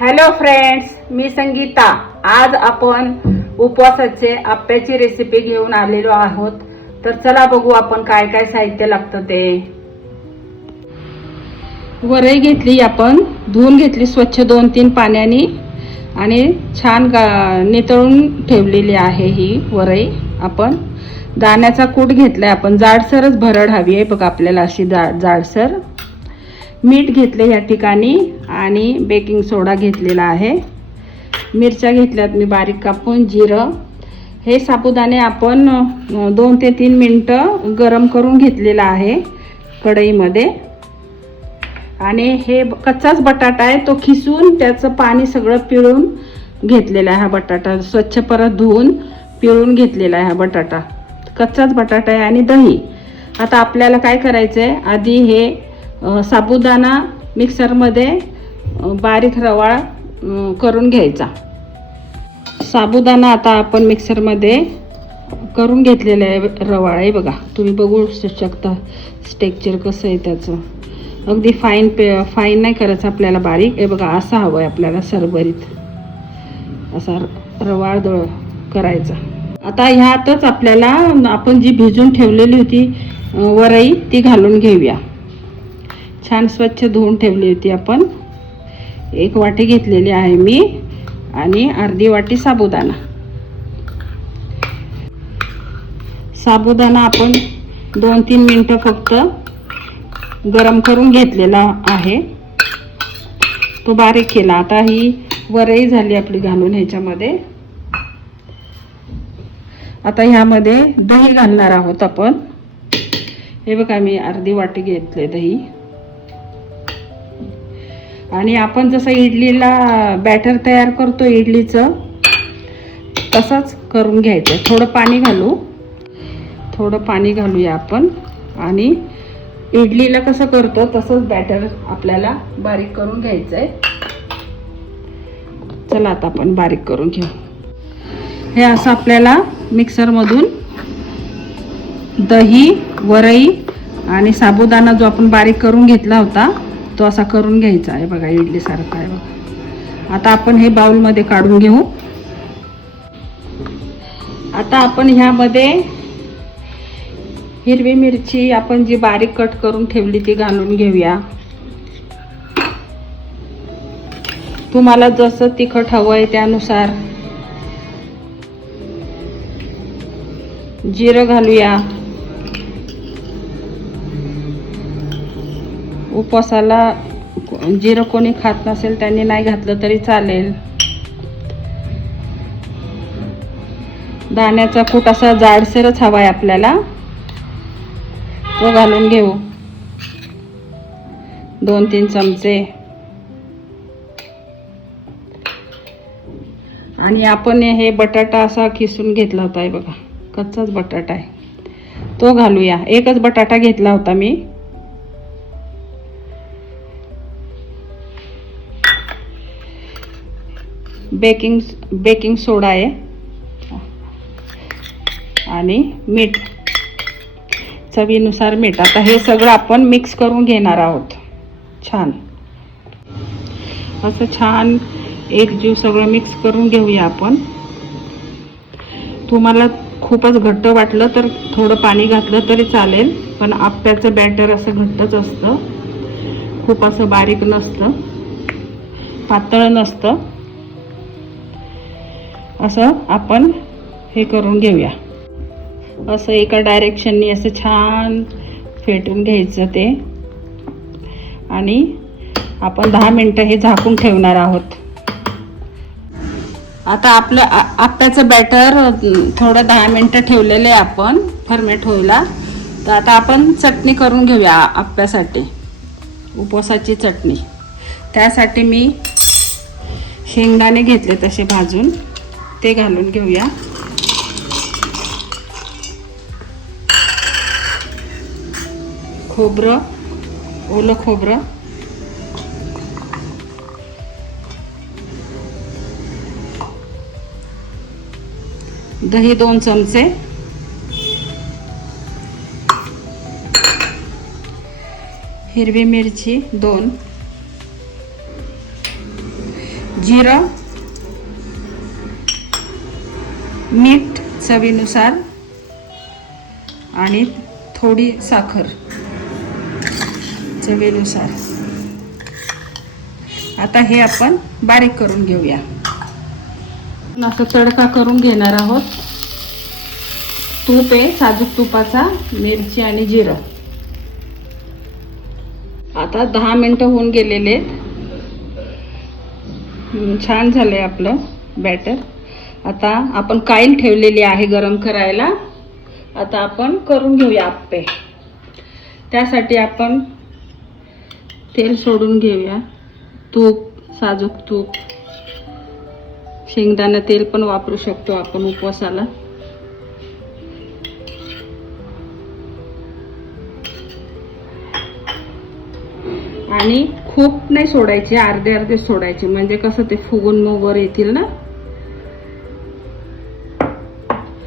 Hello friends मी संगीता. आज आपण उपवासाचे आप्याची recipe घेऊन आलेलो आहोत. तर चला बघू आपण काय काय साहित्य लागतं ते. वरई घेतली आपण धुवून घेतली स्वच्छ दोन तीन पाण्याने आणि छान गा नितळून ठेवलेली आहे ही वरई. आपण दाण्याचा कूट घेतलाय. आपण जाडसरच भरड हवी आहे बघा आपल्याला अशी जा जाडसर. मीठ घेतले या ठिकाणी आणि बेकिंग सोडा घेतलेला आहे. मिरच्या घेतल्यात मी बारीक कापून जिरं. हे साबुदाणे आपण दोन ते तीन मिनटं गरम करून घेतलेलं आहे कढईमध्ये. आणि हे कच्चाच बटाटा आहे तो खिसून त्याचं पाणी सगळं पिळून घेतलेला आहे हा बटाटा. स्वच्छ परत धुवून पिळून घेतलेला आहे हा बटाटा. कच्चाच बटाटा आहे आणि दही. आता आपल्याला काय करायचं आहे आधी हे साबुदाणा मिक्सरमध्ये बारीक रवाळ करून घ्यायचा. साबुदाणा आता आपण मिक्सरमध्ये करून घेतलेला आहे रवाळ आहे बघा. तुम्ही बघू शकता स्टेक्चर कसं आहे त्याचं. अगदी फाईन पे फाईन नाही करायचं आपल्याला बारीक. हे बघा असा हवं आहे आपल्याला सरभरीत. असा रवाळ दळ करायचा. आता ह्यातच आपल्याला आपण जी भिजून ठेवलेली होती वरई ती घालून घेऊया. छान स्वच्छ धुवून ठेवली होती आपण. एक वाटी घेतलेली आहे मी आणि अर्धी वाटी साबुदाणा. साबुदाणा आपण दोन तीन मिनटं फक्त गरम करून घेतलेला आहे. तो बारीक केला. आता ही वरई झाली आपली घालून ह्याच्यामध्ये. आता ह्यामध्ये दही घालणार आहोत आपण. हे बघा मी अर्धी वाटी घेतले दही. आणि आपण जसं इडलीला बॅटर तयार करतो इडलीचं तसंच करून घ्यायचं. थोडं पाणी घालू. थोडं पाणी घालूया आपण. आणि इडलीला कसं करतो तसंच बॅटर आपल्याला बारीक करून घ्यायचं आहे चला आता आपण बारीक करून घेऊ. हे असं आपल्याला मिक्सरमधून दही वरई आणि साबुदाणा जो आपण बारीक करून घेतला होता तो असा करून घ्यायचा आहे बघा इडलीसारखा आहे बघा. आता आपण हे बाउलमध्ये काढून घेऊ. आता आपण ह्यामध्ये हिरवी मिरची आपण जी बारीक कट करून ठेवली ती घालून घेऊया. तुम्हाला जसं तिखट हवं आहे त्यानुसार जिरं घालूया. उपवासाला जिरं कोणी खात नसेल त्यांनी नाही घातलं तरी चालेल. दाण्याचा कूट असा जाडसरच हवा आहे आपल्याला. तो घालून घेऊ. दोन तीन चमचे. आणि आपण हे बटाटा असा खिसून घेतला होता आहे बघा. कच्चाच बटाटा आहे. तो घालूया. एकच बटाटा घेतला होता मी. बेकिंग बेकिंग सोडा आहे. आणि मीठ. चवीनुसार मीठ. आता हे सगळं आपण मिक्स करून घेणार आहोत. छान. असं छान एक जीव सगळं मिक्स करून घेऊया आपण. तुम्हाला खूपच घट्ट वाटलं तर थोडं पाणी घातलं तरी चालेल पण आप्याचं बॅटर असं घट्टच असतं. खूप असं बारीक नसतं. पातळ नसतं. असं आपण हे करून घेऊया. असं एका डायरेक्शननी असं छान फेटून घ्यायचं ते. आणि आपण दहा मिनटं हे झाकून ठेवणार आहोत. आता आपलं आ- आप्याचं बॅटर थोडं दहा मिनटं ठेवलेलं आहे आपण फर्मेट होईला. तर आता आपण चटणी करून घेऊया आप्यासाठी. उपवासाची चटणी. त्यासाठी मी शेंगदाणे घेतले तसे भाजून. ते घालून घेऊया. खोबरं ओलं खोबरं. दही दोन चमचे. हिरवी मिरची दोन. जिरं. मीठ चवीनुसार आणि थोडी साखर चवीनुसार. आता हे आपण बारीक करून घेऊया. असं तडका करून घेणार आहोत. तूप आहे साजूक तुपाचा मिरची आणि जिरं. आता दहा मिनटं होऊन गेलेले आहेत. छान छान आहे आपलं बॅटर. आता आपण काईल ठेवलेली आहे गरम करायला. आता आपण करून घेऊया आप्पे. त्यासाठी आपण तेल सोडून घेऊया. तूप साजूक तूप. शेंगदाणा तेल पण वापरू शकतो आपण उपवासाला. आणि खूप नाही सोडायचे अर्धे अर्धे सोडायचे. म्हणजे कसं ते फुगून मग वर येतील ना?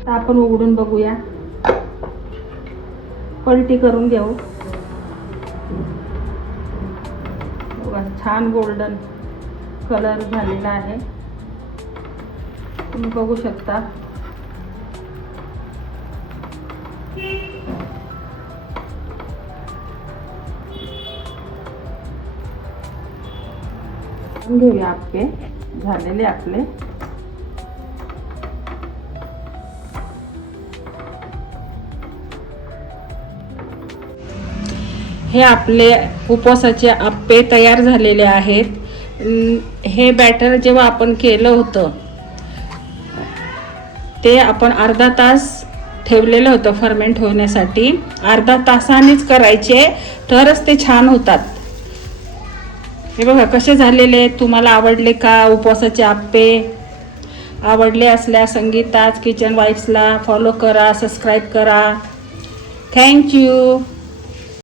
आता आपण उघडून बघूया. पलटी करून घेऊ. छान गोल्डन कलर झालेला आहे. तुम्ही बघू शकता. घेऊया आपले झालेले आपले. हे आपले उपवासाचे आप्पे तयार झालेले आहेत. हे बॅटर जेव्हा आपण केलं होतं ते आपण अर्धा तास ठेवलेलं होतं फर्मेंट होण्यासाठी. अर्धा तासानेच करायचे तरच ते छान होतात. हे बघा कसे झालेले आहेत? तुम्हाला आवडले का उपवासाचे आप्पे? आवडले असल्यास संगीताज किचन वाईफ्सला फॉलो करा सबस्क्राईब करा. Thank you